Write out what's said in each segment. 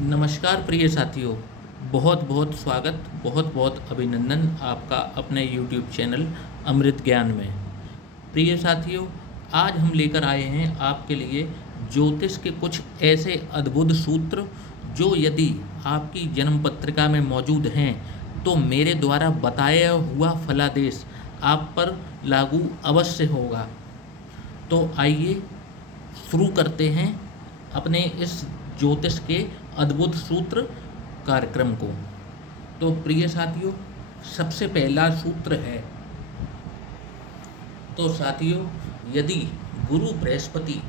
नमस्कार प्रिय साथियों, बहुत बहुत स्वागत, बहुत बहुत अभिनंदन आपका अपने YouTube चैनल अमृत ज्ञान में। प्रिय साथियों, आज हम लेकर आए हैं आपके लिए ज्योतिष के कुछ ऐसे अद्भुत सूत्र जो यदि आपकी जन्म पत्रिका में मौजूद हैं तो मेरे द्वारा बताया हुआ फलादेश आप पर लागू अवश्य होगा। तो आइए शुरू करते हैं अपने इस ज्योतिष के अद्भुत सूत्र कार्यक्रम को। तो प्रिय साथियों, सबसे पहला सूत्र है, तो साथियों, यदि गुरु बृहस्पति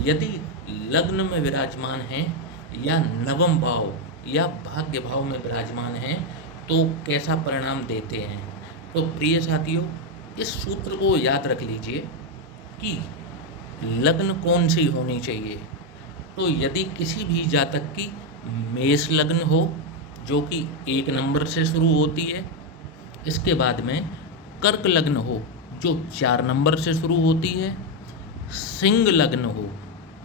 यदि लग्न में विराजमान हैं या नवम भाव या भाग्य भाव में विराजमान हैं तो कैसा परिणाम देते हैं। तो प्रिय साथियों, इस सूत्र को याद रख लीजिए कि लग्न कौन सी होनी चाहिए। तो यदि किसी भी जातक की मेष लग्न हो जो कि 1 नंबर से शुरू होती है, इसके बाद में कर्क लग्न हो जो 4 नंबर से शुरू होती है, सिंह लग्न हो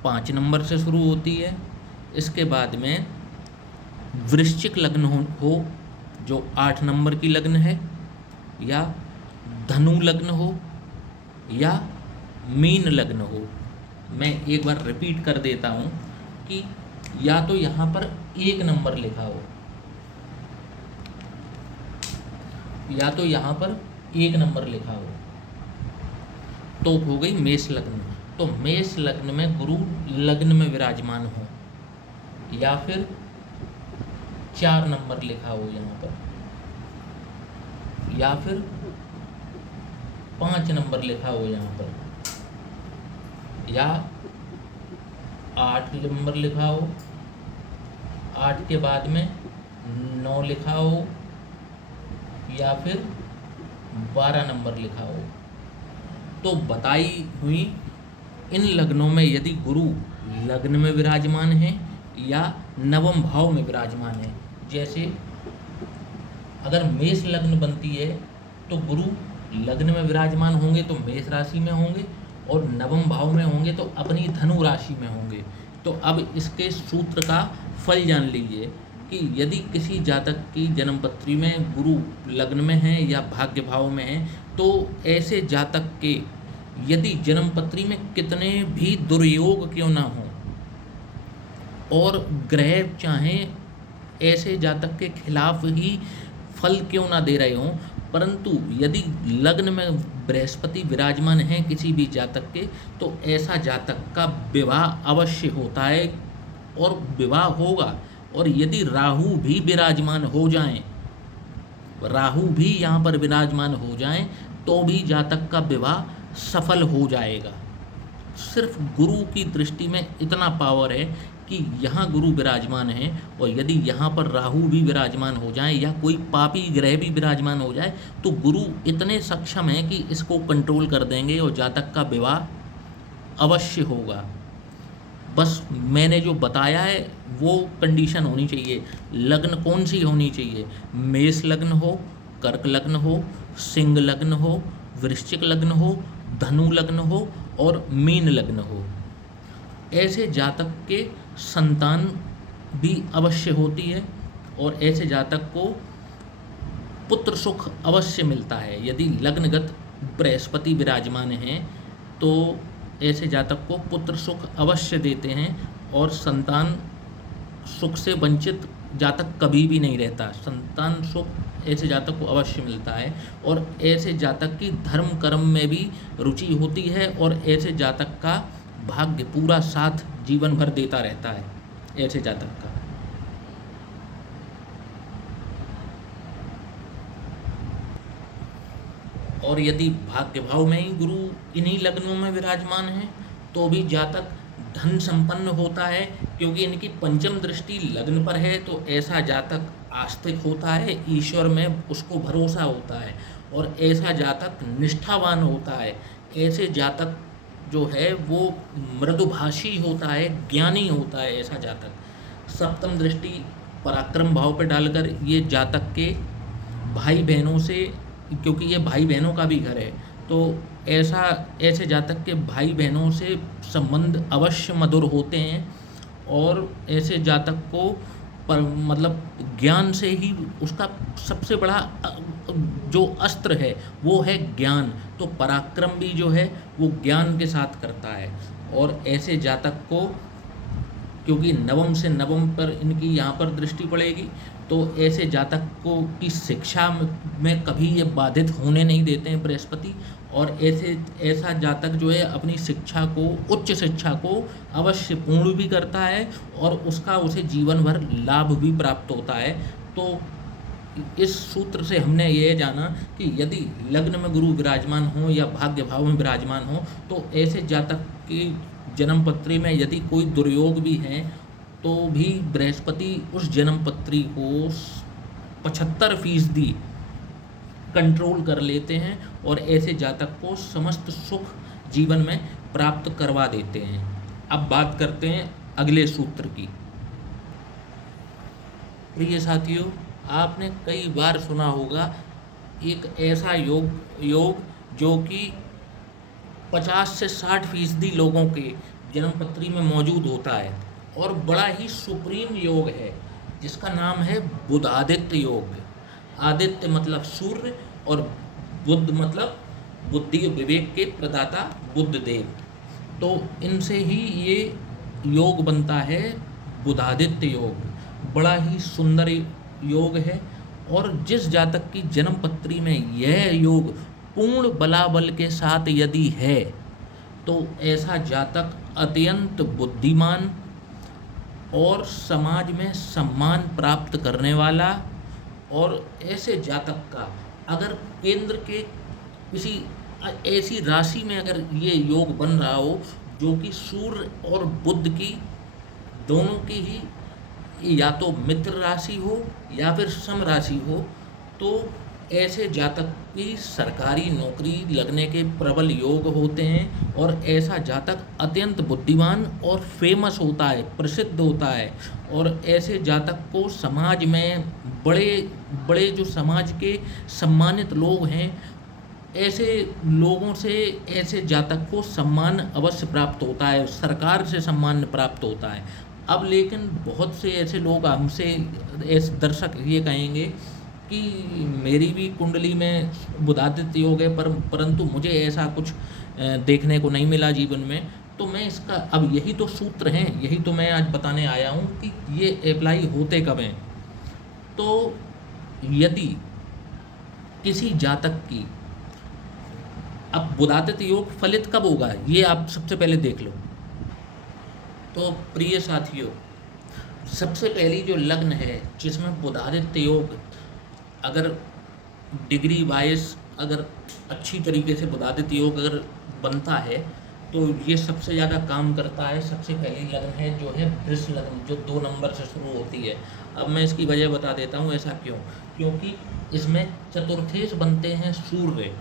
5 नंबर से शुरू होती है, इसके बाद में वृश्चिक लग्न हो जो 8 नंबर की लग्न है, या धनु लग्न हो या मीन लग्न हो। मैं एक बार रिपीट कर देता हूँ कि या तो यहाँ पर 1 नंबर लिखा हो, या तो यहाँ पर 1 नंबर लिखा हो, तो हो गई मेष लग्न। तो मेष लग्न में गुरु लग्न में विराजमान हो, या फिर 4 नंबर लिखा हो यहाँ पर, या फिर 5 नंबर लिखा हो यहाँ पर, या 8 नंबर लिखा हो, 8 के बाद में 9 लिखा हो, या फिर 12 नंबर लिखा हो। तो बताई हुई इन लग्नों में यदि गुरु लग्न में विराजमान है या नवम भाव में विराजमान है, जैसे अगर मेष लग्न बनती है तो गुरु लग्न में विराजमान होंगे तो मेष राशि में होंगे, और नवम भाव में होंगे तो अपनी धनु राशि में होंगे। तो अब इसके सूत्र का फल जान लीजिए कि यदि किसी जातक की जन्मपत्री में गुरु लग्न में है या भाग्य भाव में है तो ऐसे जातक के यदि जन्मपत्री में कितने भी दुर्योग क्यों ना हो और ग्रह चाहे ऐसे जातक के खिलाफ ही फल क्यों ना दे रहे हों, परंतु यदि लग्न में बृहस्पति विराजमान है किसी भी जातक के तो ऐसा जातक का विवाह अवश्य होता है और विवाह होगा। और यदि राहु भी विराजमान हो जाएं, राहु भी यहाँ पर विराजमान हो जाएं तो भी जातक का विवाह सफल हो जाएगा। सिर्फ गुरु की दृष्टि में इतना पावर है कि यहाँ गुरु विराजमान है, और यदि यहाँ पर राहु भी विराजमान हो जाए या कोई पापी ग्रह भी विराजमान हो जाए तो गुरु इतने सक्षम हैं कि इसको कंट्रोल कर देंगे और जातक का विवाह अवश्य होगा। बस मैंने जो बताया है वो कंडीशन होनी चाहिए। लग्न कौन सी होनी चाहिए? मेष लग्न हो, कर्क लग्न हो, सिंह लग्न हो, वृश्चिक लग्न हो, धनु लग्न हो और मीन लग्न हो। ऐसे जातक के संतान भी अवश्य होती है और ऐसे जातक को पुत्र सुख अवश्य मिलता है। यदि लग्नगत बृहस्पति विराजमान हैं तो ऐसे जातक को पुत्र सुख अवश्य देते हैं, और संतान सुख से वंचित जातक कभी भी नहीं रहता। संतान सुख ऐसे जातक को अवश्य मिलता है, और ऐसे जातक की धर्म कर्म में भी रुचि होती है, और ऐसे जातक का भाग्य पूरा साथ जीवन भर देता रहता है ऐसे जातक का। और यदि भाग्य भाव में ही गुरु इन्हीं लग्नों में विराजमान है तो भी जातक धन संपन्न होता है, क्योंकि इनकी पंचम दृष्टि लग्न पर है। तो ऐसा जातक आस्तिक होता है, ईश्वर में उसको भरोसा होता है, और ऐसा जातक निष्ठावान होता है। ऐसे जातक जो है वो मृदुभाषी होता है, ज्ञानी होता है ऐसा जातक। सप्तम दृष्टि पराक्रम भाव पर डालकर ये जातक के भाई बहनों से, क्योंकि ये भाई बहनों का भी घर है, तो ऐसे जातक के भाई बहनों से संबंध अवश्य मधुर होते हैं, और ऐसे जातक को पर मतलब ज्ञान से ही उसका सबसे बड़ा जो अस्त्र है वो है ज्ञान। तो पराक्रम भी जो है वो ज्ञान के साथ करता है। और ऐसे जातक को, क्योंकि नवम से नवम पर इनकी यहाँ पर दृष्टि पड़ेगी, तो ऐसे जातक को की शिक्षा में कभी ये बाधित होने नहीं देते हैं बृहस्पति। और ऐसा जातक जो है अपनी शिक्षा को, उच्च शिक्षा को अवश्य पूर्ण भी करता है और उसका उसे जीवन भर लाभ भी प्राप्त होता है। तो इस सूत्र से हमने ये जाना कि यदि लग्न में गुरु विराजमान हो या भाग्य भाव में विराजमान हो, तो ऐसे जातक की जन्म पत्री में यदि कोई दुर्योग भी हैं तो भी बृहस्पति उस जन्म पत्री को 75% कंट्रोल कर लेते हैं और ऐसे जातक को समस्त सुख जीवन में प्राप्त करवा देते हैं। अब बात करते हैं अगले सूत्र की। प्रिय साथियों, आपने कई बार सुना होगा एक ऐसा योग जो कि 50 से 60% लोगों के जन्मपत्री में मौजूद होता है और बड़ा ही सुप्रीम योग है, जिसका नाम है बुधादित्य योग। आदित्य मतलब सूर्य और बुध मतलब बुद्धि विवेक के प्रदाता बुध देव। तो इनसे ही ये योग बनता है बुधादित्य योग। बड़ा ही सुंदर योग है और जिस जातक की जन्म पत्री में यह योग पूर्ण बलाबल के साथ यदि है तो ऐसा जातक अत्यंत बुद्धिमान और समाज में सम्मान प्राप्त करने वाला, और ऐसे जातक का अगर केंद्र के किसी ऐसी राशि में अगर ये योग बन रहा हो जो कि सूर्य और बुध की दोनों की ही या तो मित्र राशि हो या फिर सम राशि हो, तो ऐसे जातक की सरकारी नौकरी लगने के प्रबल योग होते हैं और ऐसा जातक अत्यंत बुद्धिमान और फेमस होता है, प्रसिद्ध होता है। और ऐसे जातक को समाज में बड़े बड़े जो समाज के सम्मानित लोग हैं, ऐसे लोगों से ऐसे जातक को सम्मान अवश्य प्राप्त होता है, सरकार से सम्मान प्राप्त होता है। अब लेकिन बहुत से ऐसे लोग हमसे, ऐसे दर्शक ये कहेंगे कि मेरी भी कुंडली में बुधादित्य योग है परंतु मुझे ऐसा कुछ देखने को नहीं मिला जीवन में। तो मैं इसका, अब यही तो सूत्र हैं, यही तो मैं आज बताने आया हूँ कि ये अप्लाई होते कब हैं। तो यदि किसी जातक की, अब बुधादित्य योग फलित कब होगा ये आप सबसे पहले देख लो। तो प्रिय साथियों, सबसे पहली जो लग्न है जिसमें बुधादित्य योग अगर डिग्री वाइज अगर अच्छी तरीके से बुधादित्य योग अगर बनता है तो ये सबसे ज़्यादा काम करता है। सबसे पहली लग्न है जो है वृष लग्न, जो 2 नंबर से शुरू होती है। अब मैं इसकी वजह बता देता हूँ, ऐसा क्यों, क्योंकि इसमें चतुर्थेश बनते हैं सूर्य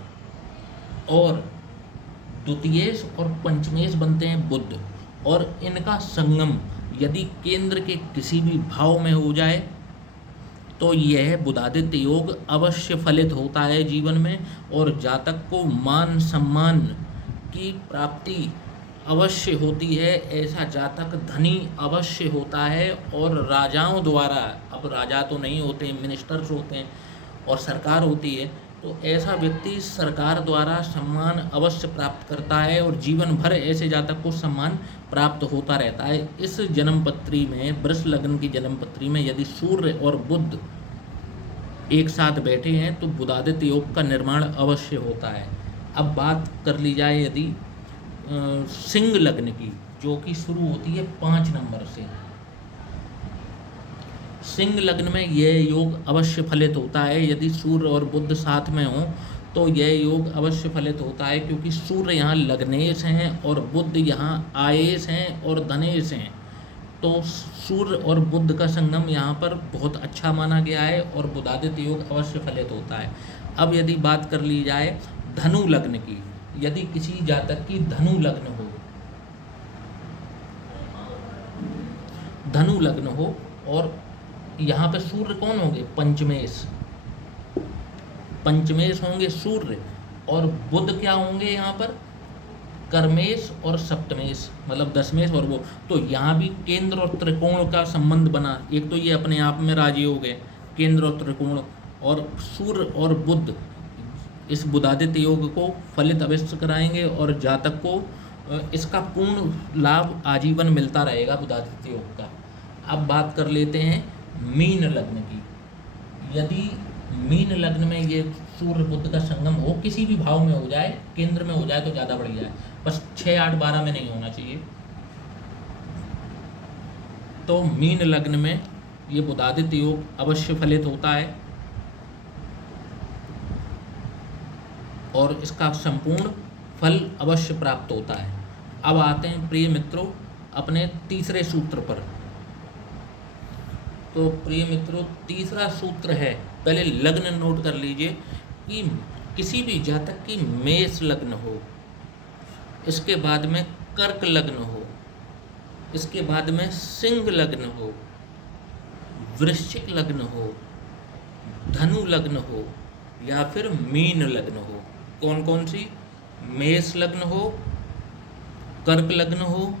और द्वितीयेश और पंचमेश बनते हैं बुध, और इनका संगम यदि केंद्र के किसी भी भाव में हो जाए तो यह बुधादित्य योग अवश्य फलित होता है जीवन में, और जातक को मान सम्मान की प्राप्ति अवश्य होती है। ऐसा जातक धनी अवश्य होता है और राजाओं द्वारा, अब राजा तो नहीं होते, मिनिस्टर्स होते हैं और सरकार होती है, तो ऐसा व्यक्ति सरकार द्वारा सम्मान अवश्य प्राप्त करता है और जीवन भर ऐसे जातक को सम्मान प्राप्त होता रहता है। इस जन्म पत्री में, वृष लग्न की जन्म पत्री में यदि सूर्य और बुध एक साथ बैठे हैं तो बुधादित्य योग का निर्माण अवश्य होता है। अब बात कर ली जाए यदि सिंह लग्न की, जो कि शुरू होती है 5 नंबर से, सिंह लग्न में यह योग अवश्य फलित होता है। यदि सूर्य और बुध साथ में हो तो यह योग अवश्य फलित होता है, क्योंकि सूर्य यहाँ लग्नेश हैं और बुध यहाँ आयेश हैं और धनेश हैं। तो सूर्य और बुध का संगम यहाँ पर बहुत अच्छा माना गया है और बुधादित्य योग अवश्य फलित होता है। अब यदि बात कर ली जाए धनु लग्न की, यदि किसी जातक की धनु लग्न हो, धनु लग्न हो और यहाँ पे सूर्य कौन होंगे, पंचमेश, पंचमेश होंगे सूर्य, और बुध क्या होंगे यहाँ पर, कर्मेश और सप्तमेश मतलब दशमेश और वो, तो यहाँ भी केंद्र और त्रिकोण का संबंध बना। एक तो ये अपने आप में राजयोग है, केंद्र और त्रिकोण, और सूर्य और बुध इस बुधादित्य योग को फलित अवश्य कराएंगे और जातक को इसका पूर्ण लाभ आजीवन मिलता रहेगा बुधादित्य योग का। अब बात कर लेते हैं मीन लग्न की। यदि मीन लग्न में ये सूर्य बुध का संगम हो, किसी भी भाव में हो जाए, केंद्र में हो जाए तो ज़्यादा बढ़िया है, बस 6, 8, 12 में नहीं होना चाहिए। तो मीन लग्न में ये बुधादित्य योग अवश्य फलित होता है और इसका संपूर्ण फल अवश्य प्राप्त होता है। अब आते हैं प्रिय मित्रों अपने तीसरे सूत्र पर। तो प्रिय मित्रों तीसरा सूत्र है, पहले लग्न नोट कर लीजिए कि किसी भी जातक की मेष लग्न हो, इसके बाद में कर्क लग्न हो, इसके बाद में सिंह लग्न हो, वृश्चिक लग्न हो, धनु लग्न हो या फिर मीन लग्न हो। कौन कौन सी? मेष लग्न हो, कर्क लग्न हो,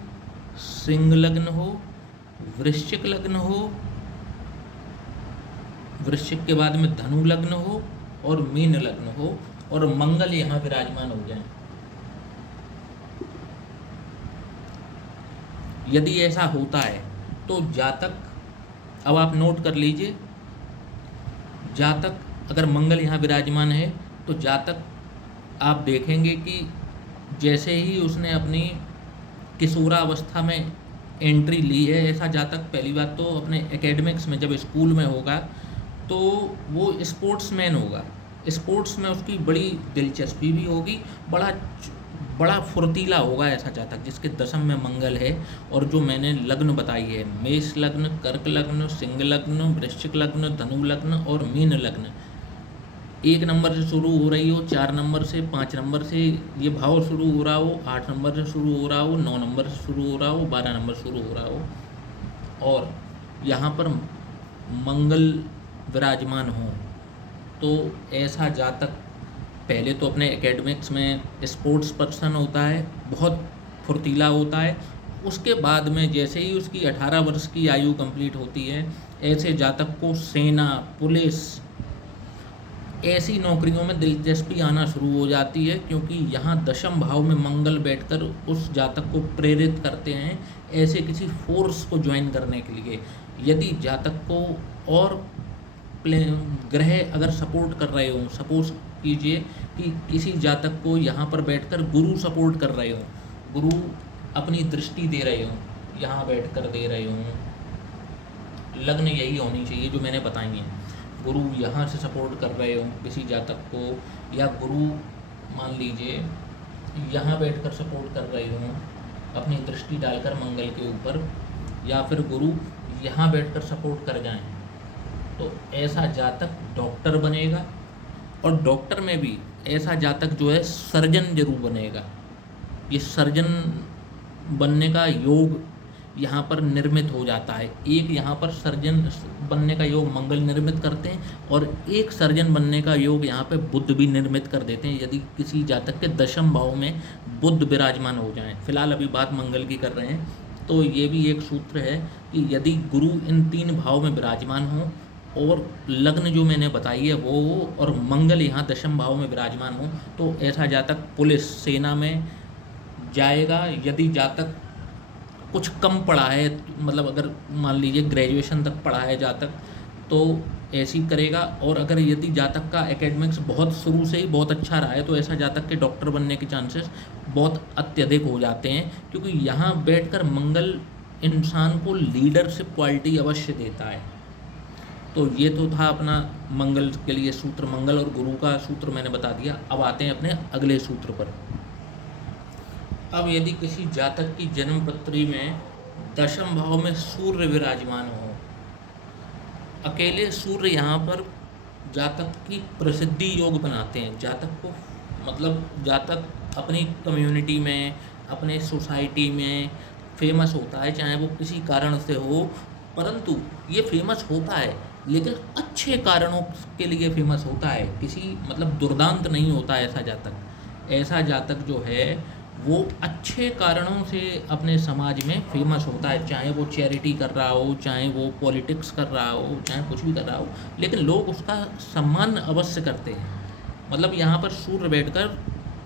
सिंह लग्न हो, वृश्चिक लग्न हो, वृश्चिक के बाद में धनु लग्न हो और मीन लग्न हो, और मंगल यहाँ विराजमान हो जाए। यदि ऐसा होता है तो जातक, अब आप नोट कर लीजिए, जातक अगर मंगल यहाँ विराजमान है तो जातक आप देखेंगे कि जैसे ही उसने अपनी किशोरावस्था में एंट्री ली है, ऐसा जातक पहली बात तो अपने एकेडमिक्स में जब स्कूल में होगा तो वो स्पोर्ट्समैन होगा, स्पोर्ट्स में उसकी बड़ी दिलचस्पी भी होगी, बड़ा फुर्तीला होगा ऐसा जातक जिसके दशम में मंगल है। और जो मैंने लग्न बताई है, मेष लग्न, कर्क लग्न, सिंह लग्न, वृश्चिक लग्न, धनु लग्न और मीन लग्न, 1 नंबर से शुरू हो रही हो, 4 नंबर से, 5 नंबर से ये भाव शुरू हो रहा हो, 8 नंबर से शुरू हो रहा हो, 9 नंबर से शुरू हो रहा हो, 12 नंबर शुरू हो रहा हो, और यहाँ पर मंगल विराजमान हो, तो ऐसा जातक पहले तो अपने एकेडमिक्स में स्पोर्ट्स पर्सन होता है, बहुत फुर्तीला होता है। उसके बाद में जैसे ही उसकी 18 वर्ष की आयु कंप्लीट होती है, ऐसे जातक को सेना, पुलिस, ऐसी नौकरियों में दिलचस्पी आना शुरू हो जाती है, क्योंकि यहाँ दशम भाव में मंगल बैठकर उस जातक को प्रेरित करते हैं ऐसे किसी फोर्स को ज्वाइन करने के लिए। यदि जातक को और ग्रह अगर सपोर्ट कर रहे हों, सपोज कीजिए कि किसी जातक को यहाँ पर बैठकर गुरु सपोर्ट कर रहे हों, गुरु अपनी दृष्टि दे रहे हों, यहाँ बैठकर दे रहे हों, लग्न यही होनी चाहिए जो मैंने बताई है, गुरु यहाँ से सपोर्ट कर रहे हों किसी जातक को, या गुरु मान लीजिए यहाँ बैठकर सपोर्ट कर रहे हों अपनी दृष्टि डालकर मंगल के ऊपर, या फिर गुरु यहाँ बैठकर सपोर्ट कर जाएं, तो ऐसा जातक डॉक्टर बनेगा। और डॉक्टर में भी ऐसा जातक जो है सर्जन जरूर बनेगा। ये सर्जन बनने का योग यहाँ पर निर्मित हो जाता है। एक यहाँ पर सर्जन बनने का योग मंगल निर्मित करते हैं और एक सर्जन बनने का योग यहाँ पे बुध भी निर्मित कर देते हैं, यदि किसी जातक के दशम भाव में बुध विराजमान हो जाएं। फिलहाल अभी बात मंगल की कर रहे हैं, तो ये भी एक सूत्र है कि यदि गुरु इन 3 भाव में विराजमान हो और लग्न जो मैंने बताई है वो हो, और मंगल यहाँ दशम भाव में विराजमान हो, तो ऐसा जातक पुलिस, सेना में जाएगा। यदि जातक कुछ कम पढ़ा है, मतलब अगर मान लीजिए ग्रेजुएशन तक पढ़ा है जातक, तो ऐसी करेगा। और अगर यदि जातक का एकेडमिक्स बहुत शुरू से ही बहुत अच्छा रहा है, तो ऐसा जातक के डॉक्टर बनने के चांसेस बहुत अत्यधिक हो जाते हैं, क्योंकि यहाँ बैठकर मंगल इंसान को लीडरशिप क्वालिटी अवश्य देता है। तो ये तो था अपना मंगल के लिए सूत्र, मंगल और गुरु का सूत्र मैंने बता दिया। अब आते हैं अपने अगले सूत्र पर। अब यदि किसी जातक की जन्म पत्री में दशम भाव में सूर्य विराजमान हो, अकेले सूर्य यहाँ पर जातक की प्रसिद्धि योग बनाते हैं। जातक को मतलब जातक अपनी कम्युनिटी में, अपने सोसाइटी में फेमस होता है, चाहे वो किसी कारण से हो, परंतु ये फेमस होता है लेकिन अच्छे कारणों के लिए फेमस होता है, किसी मतलब दुर्दांत नहीं होता ऐसा जातक। ऐसा जातक जो है वो अच्छे कारणों से अपने समाज में फेमस होता है, चाहे वो चैरिटी कर रहा हो, चाहे वो पॉलिटिक्स कर रहा हो, चाहे कुछ भी कर रहा हो, लेकिन लोग उसका सम्मान अवश्य करते हैं। मतलब यहाँ पर सूर्य बैठकर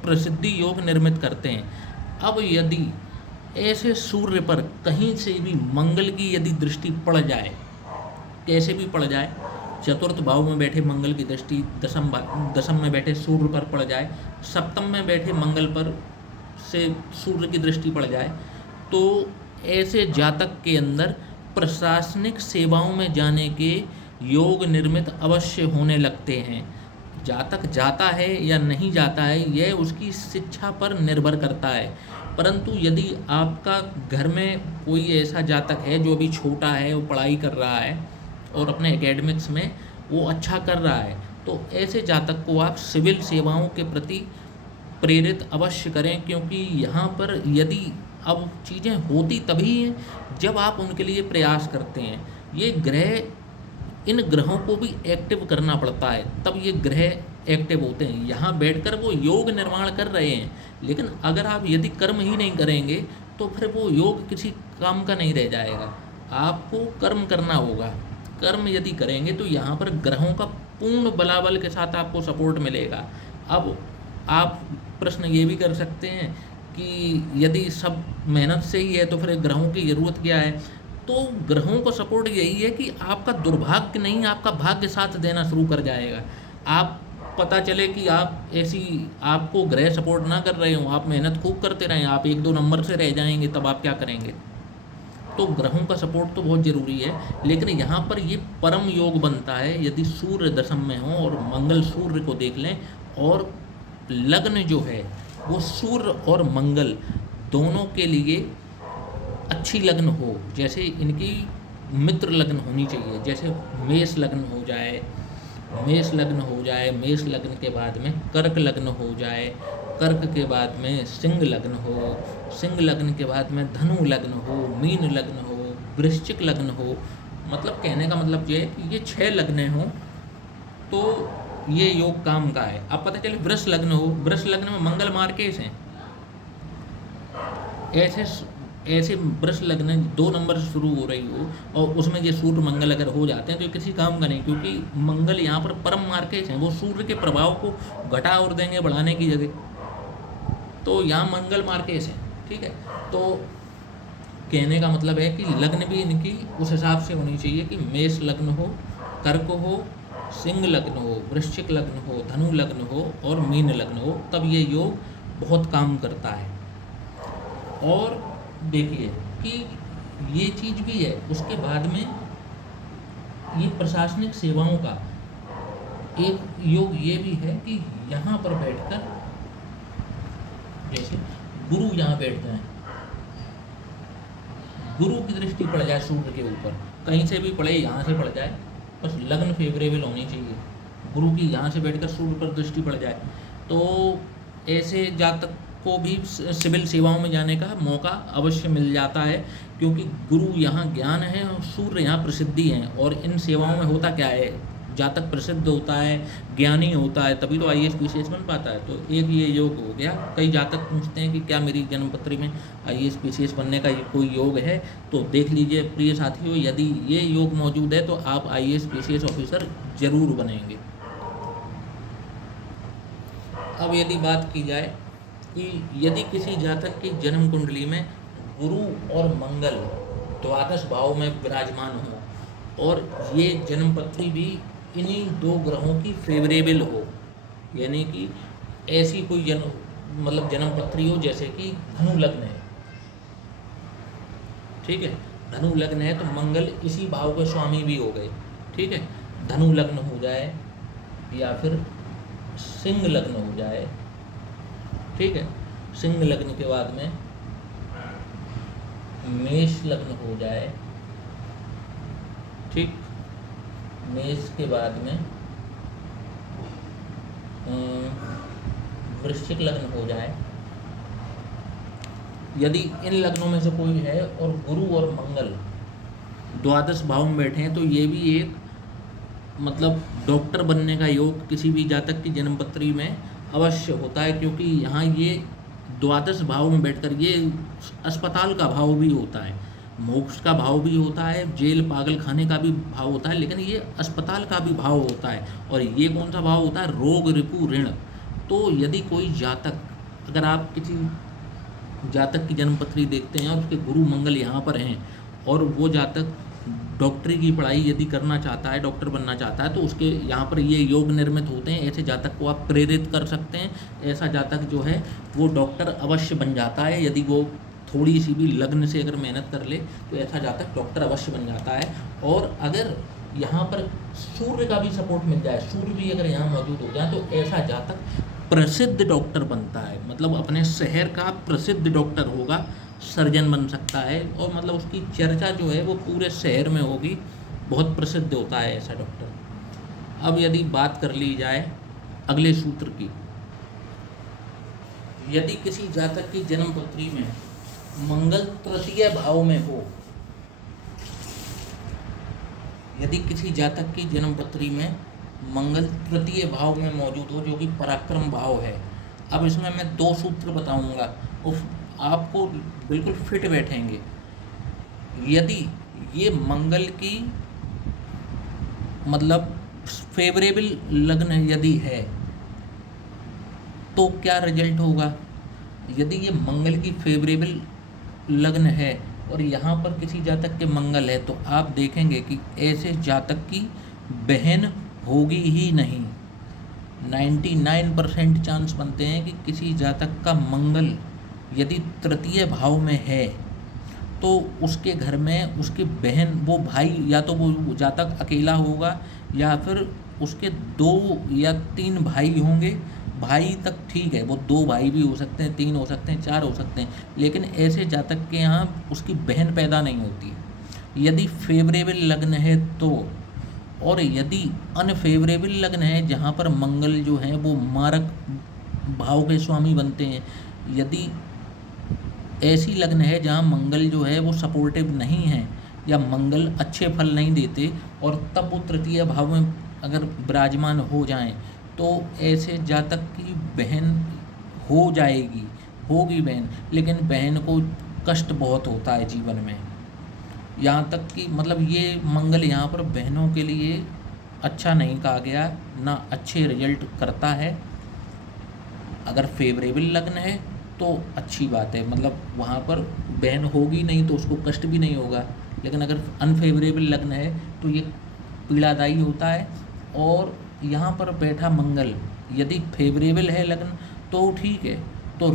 प्रसिद्धि योग निर्मित करते हैं। अब यदि ऐसे सूर्य पर कहीं से भी मंगल की यदि दृष्टि पड़ जाए, कैसे भी पड़ जाए, चतुर्थ भाव में बैठे मंगल की दृष्टि दसम में बैठे सूर्य पर पड़ जाए, सप्तम में बैठे मंगल पर से सूर्य की दृष्टि पड़ जाए, तो ऐसे जातक के अंदर प्रशासनिक सेवाओं में जाने के योग निर्मित अवश्य होने लगते हैं। जातक जाता है या नहीं जाता है यह उसकी शिक्षा पर निर्भर करता है, परंतु यदि आपका घर में कोई ऐसा जातक है जो अभी छोटा है, वो पढ़ाई कर रहा है और अपने एकेडमिक्स में वो अच्छा कर रहा है, तो ऐसे जातक को आप सिविल सेवाओं के प्रति प्रेरित अवश्य करें, क्योंकि यहाँ पर यदि अब चीज़ें होती तभी हैं जब आप उनके लिए प्रयास करते हैं। ये ग्रह, इन ग्रहों को भी एक्टिव करना पड़ता है, तब ये ग्रह एक्टिव होते हैं। यहाँ बैठकर वो योग निर्माण कर रहे हैं, लेकिन अगर आप यदि कर्म ही नहीं करेंगे तो फिर वो योग किसी काम का नहीं रह जाएगा। आपको कर्म करना होगा। कर्म यदि करेंगे तो यहाँ पर ग्रहों का पूर्ण बलाबल के साथ आपको सपोर्ट मिलेगा। अब आप प्रश्न ये भी कर सकते हैं कि यदि सब मेहनत से ही है तो फिर ग्रहों की ज़रूरत क्या है? तो ग्रहों को सपोर्ट यही है कि आपका दुर्भाग्य नहीं, आपका भाग्य साथ देना शुरू कर जाएगा। आप पता चले कि आप ऐसी, आपको ग्रह सपोर्ट ना कर रहे हों, आप मेहनत खूब करते रहें, आप 1-2 नंबर से रह जाएंगे, तब आप क्या करेंगे? तो ग्रहों का सपोर्ट तो बहुत ज़रूरी है, लेकिन यहाँ पर ये परम योग बनता है यदि सूर्य दशम में हो और मंगल सूर्य को देख लें, और लग्न जो है वो सूर्य और मंगल दोनों के लिए अच्छी लग्न हो। जैसे इनकी मित्र लग्न होनी चाहिए, जैसे मेष लग्न हो जाए, मेष लग्न हो जाए, मेष लग्न के बाद में कर्क लग्न हो जाए, कर्क के बाद में सिंह लग्न हो, सिंह लग्न के बाद में धनु लग्न हो, मीन लग्न हो, वृश्चिक लग्न हो। मतलब कहने का मतलब ये है कि ये 6 लग्न हों तो ये योग काम का है। अब पता चले वृष लग्न हो, वृष लग्न में मंगल मार्केश हैं, ऐसे वृष लग्न 2 नंबर से शुरू हो रही हो और उसमें ये सूर्य मंगल अगर हो जाते हैं तो ये किसी काम का नहीं, क्योंकि मंगल यहाँ पर परम मार्केश हैं, वो सूर्य के प्रभाव को घटा और देंगे बढ़ाने की जगह। तो यहाँ मंगल मार्केश है, ठीक है। तो कहने का मतलब है कि लग्न भी इनकी उस हिसाब से होनी चाहिए कि मेष लग्न हो, कर्क हो, सिंह लग्न हो, वृश्चिक लग्न हो, धनु लग्न हो और मीन लग्न हो, तब ये योग बहुत काम करता है। और देखिए कि ये चीज़ भी है, उसके बाद में ये प्रशासनिक सेवाओं का एक योग ये भी है कि यहाँ पर बैठकर, जैसे गुरु यहाँ बैठते हैं, गुरु की दृष्टि पड़ जाए सूर्य के ऊपर, कहीं से भी पड़े, यहाँ से पड़ जाए, बस लग्न फेवरेबल होनी चाहिए, गुरु की यहाँ से बैठकर सूर्य पर दृष्टि पड़ जाए, तो ऐसे जातक को भी सिविल सेवाओं में जाने का मौका अवश्य मिल जाता है, क्योंकि गुरु यहाँ ज्ञान है और सूर्य यहाँ प्रसिद्धि है। और इन सेवाओं में होता क्या है, जातक प्रसिद्ध होता है, ज्ञानी होता है, तभी तो IAS PCS बन पाता है। तो एक ये योग हो गया। कई जातक पूछते हैं कि क्या मेरी जन्मपत्री में IAS PCS बनने का कोई योग है? तो देख लीजिए प्रिय साथियों, यदि ये योग मौजूद है तो आप IAS PCS ऑफिसर जरूर बनेंगे। अब यदि बात की जाए कि यदि किसी जातक की जन्म कुंडली में गुरु और मंगल द्वादश भाव में विराजमान हो और ये जन्मपत्री भी इन्हीं 2 ग्रहों की फेवरेबल हो, यानी कि ऐसी कोई जन्मपत्री हो जैसे कि धनु लग्न है, ठीक है, धनु लग्न है तो मंगल इसी भाव के स्वामी भी हो गए, ठीक है। धनु लग्न हो जाए या फिर सिंह लग्न हो जाए, ठीक है, सिंह लग्न के बाद में मेष लग्न हो जाए, ठीक, मेष के बाद में वृश्चिक लग्न हो जाए। यदि इन लग्नों में से कोई है और गुरु और मंगल द्वादश भाव में बैठे हैं तो ये भी एक डॉक्टर बनने का योग किसी भी जातक की जन्मपत्री में अवश्य होता है, क्योंकि यहाँ ये द्वादश भाव में बैठकर, ये अस्पताल का भाव भी होता है, मोक्ष का भाव भी होता है, जेल पागल खाने का भी भाव होता है, लेकिन ये अस्पताल का भी भाव होता है। और ये कौन सा भाव होता है? रोग रिपु ऋण। तो यदि कोई जातक, अगर आप किसी जातक की जन्मपत्री देखते हैं और उसके गुरु मंगल यहाँ पर हैं, और वो जातक डॉक्टरी की पढ़ाई यदि करना चाहता है, डॉक्टर बनना चाहता है, तो उसके यहाँ पर ये योग निर्मित होते हैं, ऐसे जातक को आप प्रेरित कर सकते हैं। ऐसा जातक जो है वो डॉक्टर अवश्य बन जाता है, यदि वो थोड़ी सी भी लग्न से अगर मेहनत कर ले तो ऐसा जातक डॉक्टर अवश्य बन जाता है। और अगर यहाँ पर सूर्य का भी सपोर्ट मिल जाए, सूर्य भी अगर यहाँ मौजूद हो जाए, तो ऐसा जातक प्रसिद्ध डॉक्टर बनता है, मतलब अपने शहर का प्रसिद्ध डॉक्टर होगा, सर्जन बन सकता है, और मतलब उसकी चर्चा जो है वो पूरे शहर में होगी, बहुत प्रसिद्ध होता है ऐसा डॉक्टर। अब यदि बात कर ली जाए अगले सूत्र की, यदि किसी जातक की जन्मपत्री में मंगल तृतीय भाव में हो, यदि किसी जातक की जन्मपत्री में मंगल तृतीय भाव में मौजूद हो, जो कि पराक्रम भाव है। अब इसमें मैं 2 सूत्र बताऊंगा, आपको बिल्कुल फिट बैठेंगे। यदि ये मंगल की मतलब फेवरेबल लग्न यदि है तो क्या रिजल्ट होगा? यदि ये मंगल की फेवरेबल लग्न है और यहाँ पर किसी जातक के मंगल है, तो आप देखेंगे कि ऐसे जातक की बहन होगी ही नहीं। 99% चांस बनते हैं कि किसी जातक का मंगल यदि तृतीय भाव में है तो उसके घर में उसकी बहन, वो भाई, या तो वो जातक अकेला होगा या फिर उसके 2 या 3 भाई होंगे। भाई तक ठीक है, वो 2 भाई भी हो सकते हैं, 3 हो सकते हैं, 4 हो सकते हैं, लेकिन ऐसे जातक के यहाँ उसकी बहन पैदा नहीं होती यदि फेवरेबल लग्न है तो। और यदि अनफेवरेबल लग्न है जहाँ पर मंगल जो है वो मारक भाव के स्वामी बनते हैं, यदि ऐसी लग्न है जहाँ मंगल जो है वो सपोर्टिव नहीं है या मंगल अच्छे फल नहीं देते, और तब वो तृतीय भाव में अगर विराजमान हो जाएं, तो ऐसे जातक की बहन हो जाएगी, होगी बहन, लेकिन बहन को कष्ट बहुत होता है जीवन में। यहाँ तक कि मतलब ये मंगल यहाँ पर बहनों के लिए अच्छा नहीं कहा गया, ना अच्छे रिजल्ट करता है। अगर फेवरेबल लग्न है तो अच्छी बात है, मतलब वहाँ पर बहन होगी नहीं तो उसको कष्ट भी नहीं होगा, लेकिन अगर अनफेवरेबल लग्न है तो ये पीड़ादायी होता है। और यहाँ पर बैठा मंगल यदि फेवरेबल है लग्न तो ठीक है, तो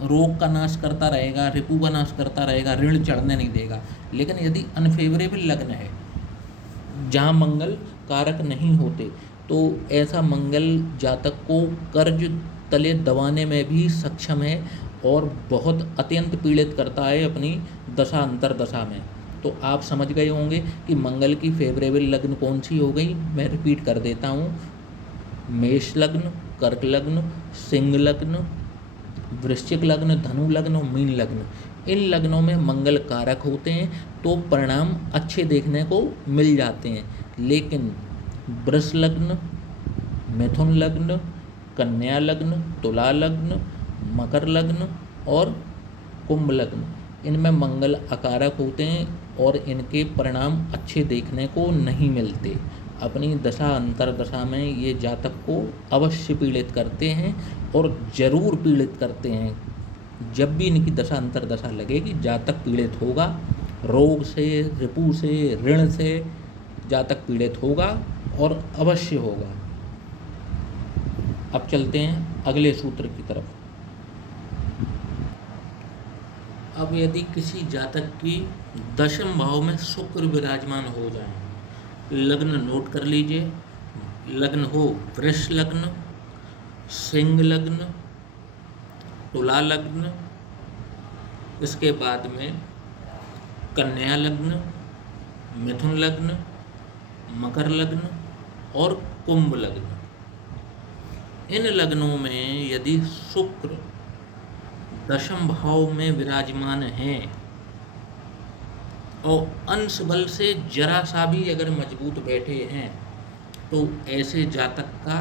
रोग का नाश करता रहेगा, रिपु का नाश करता रहेगा, ऋण चढ़ने नहीं देगा। लेकिन यदि अनफेवरेबल लग्न है जहाँ मंगल कारक नहीं होते, तो ऐसा मंगल जातक को कर्ज तले दबाने में भी सक्षम है और बहुत अत्यंत पीड़ित करता है अपनी दशा अंतर दशा में। तो आप समझ गए होंगे कि मंगल की फेवरेबल लग्न कौन सी हो गई। मैं रिपीट कर देता हूँ, मेष लग्न, कर्क लग्न, सिंह लग्न, वृश्चिक लग्न, धनु लग्न और मीन लग्न। इन लग्नों में मंगल कारक होते हैं तो परिणाम अच्छे देखने को मिल जाते हैं। लेकिन वृष लग्न, मिथुन लग्न, कन्या लग्न, तुला लग्न, मकर लग्न और कुंभ लग्न, इनमें मंगल अकारक होते हैं और इनके परिणाम अच्छे देखने को नहीं मिलते। अपनी दशा अंतर दशा में ये जातक को अवश्य पीड़ित करते हैं और ज़रूर पीड़ित करते हैं। जब भी इनकी दशा अंतर दशा लगेगी जातक पीड़ित होगा, रोग से, रिपु से, ऋण से जातक पीड़ित होगा और अवश्य होगा। अब चलते हैं अगले सूत्र की तरफ। अब यदि किसी जातक की दशम भाव में शुक्र विराजमान हो जाए, लग्न नोट कर लीजिए, लग्न हो वृष लग्न, सिंह लग्न, तुला लग्न, इसके बाद में कन्या लग्न, मिथुन लग्न, मकर लग्न और कुंभ लग्न। इन लग्नों में यदि शुक्र दशम भाव में विराजमान हैं और अंश बल से जरा सा भी अगर मजबूत बैठे हैं, तो ऐसे जातक का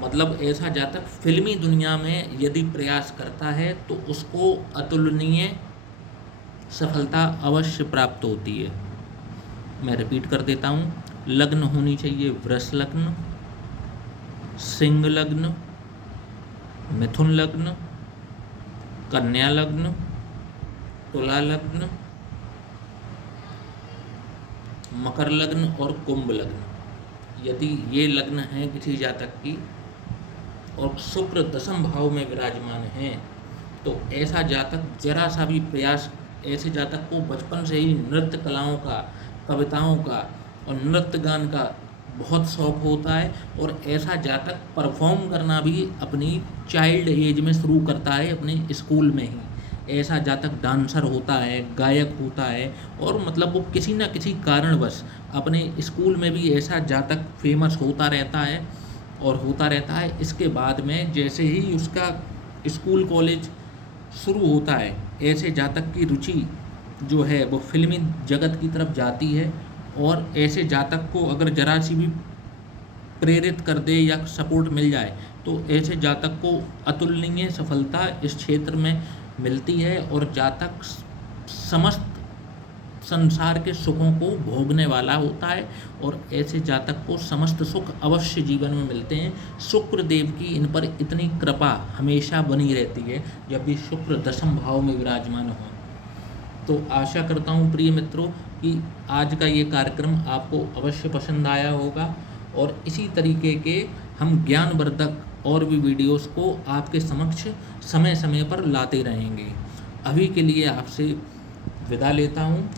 मतलब ऐसा जातक फिल्मी दुनिया में यदि प्रयास करता है तो उसको अतुलनीय सफलता अवश्य प्राप्त होती है। मैं रिपीट कर देता हूँ, लग्न होनी चाहिए वृष लग्न, सिंह लग्न, मिथुन लग्न, कन्या लग्न, तुला लग्न, मकर लग्न और कुंभ लग्न। यदि ये लग्न है किसी जातक की और शुक्र दशम भाव में विराजमान है तो ऐसा जातक जरा सा भी प्रयास, ऐसे जातक को बचपन से ही नृत्य कलाओं का, कविताओं का और नृत्य गान का बहुत शौक होता है और ऐसा जातक परफॉर्म करना भी अपनी चाइल्ड एज में शुरू करता है, अपने स्कूल में ही। ऐसा जातक डांसर होता है, गायक होता है और मतलब वो किसी न किसी कारणवश अपने स्कूल में भी ऐसा जातक फेमस होता रहता है और होता रहता है। इसके बाद में जैसे ही उसका स्कूल कॉलेज शुरू होता है, ऐसे जातक की रुचि जो है वो फिल्मी जगत की तरफ जाती है और ऐसे जातक को अगर जरा सी भी प्रेरित कर दे या सपोर्ट मिल जाए तो ऐसे जातक को अतुलनीय सफलता इस क्षेत्र में मिलती है और जातक समस्त संसार के सुखों को भोगने वाला होता है और ऐसे जातक को समस्त सुख अवश्य जीवन में मिलते हैं। शुक्र देव की इन पर इतनी कृपा हमेशा बनी रहती है जब भी शुक्र दशम भाव में विराजमान हो। तो आशा करता हूँ प्रिय मित्रों कि आज का ये कार्यक्रम आपको अवश्य पसंद आया होगा और इसी तरीके के हम ज्ञानवर्धक और भी वीडियोस को आपके समक्ष समय समय पर लाते रहेंगे। अभी के लिए आपसे विदा लेता हूँ,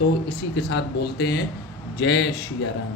तो इसी के साथ बोलते हैं जय श्री राम।